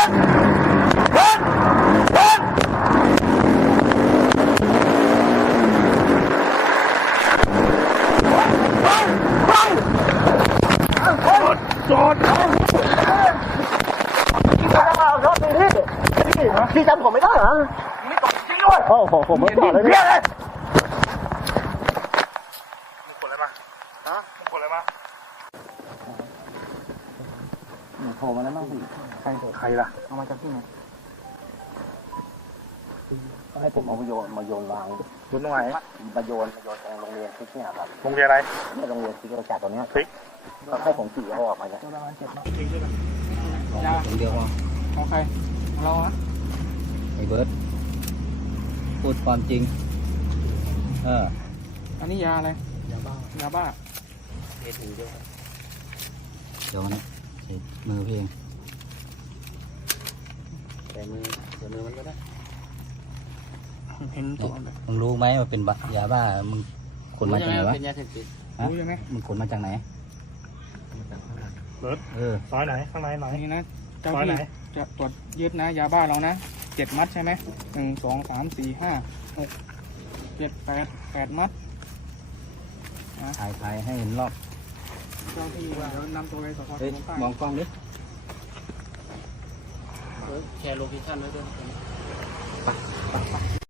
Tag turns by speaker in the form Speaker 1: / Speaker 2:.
Speaker 1: พี่จำผมไม่ได้เหรอไม่ตกจริงด้วยโอ้โหผมไม่ตกเลยเนี่ยมึงกดอะไรมาฮะมึงกดอะไรมาโทรมาแล้วมั้งพี่ใครล่ะเอามาจากที่ไหนก็ให้ผมเอามาโยนวางโยนตรงไหนมาโยนตรงโรงเรียนทิกเนี่ยครับโรงเรียนอะไรโรงเรียนทิกเราจัดตรงนี้ทิกก็ให้ผมขี่เขาออกมาเนี่ยประมาณ7 นัดจริงใช่ไหมยาเดียวของใครเราฮะไอ้เบิร์ดพูดความจริงอันนี้ยาอะไรยาบ้าเทถุงด้วยเดี๋ยวนะมือพี่เองแต่มือมันก็ได้เห็นตัวมึงรู้ไหมว่าเป็นยาบ้ามึงขนมาจากไหนวะเป็นยาเสพติดรู้ยังไงมึงขนมาจากไหนเบิร์ดซอยไหนข้างในไหนนี่นะเจ้าที่จะตรวจยึดนะยาบ้าเรานะ7 มัดใช่ไหม1 2 3 4 5 6 7 8 มัดถ่ายให้เห็นรอบเจ้าที่ว่าเดี๋ยวนำตัวไปสพมองกล้องดิแชร์โลเคชั่นไว้ด้วย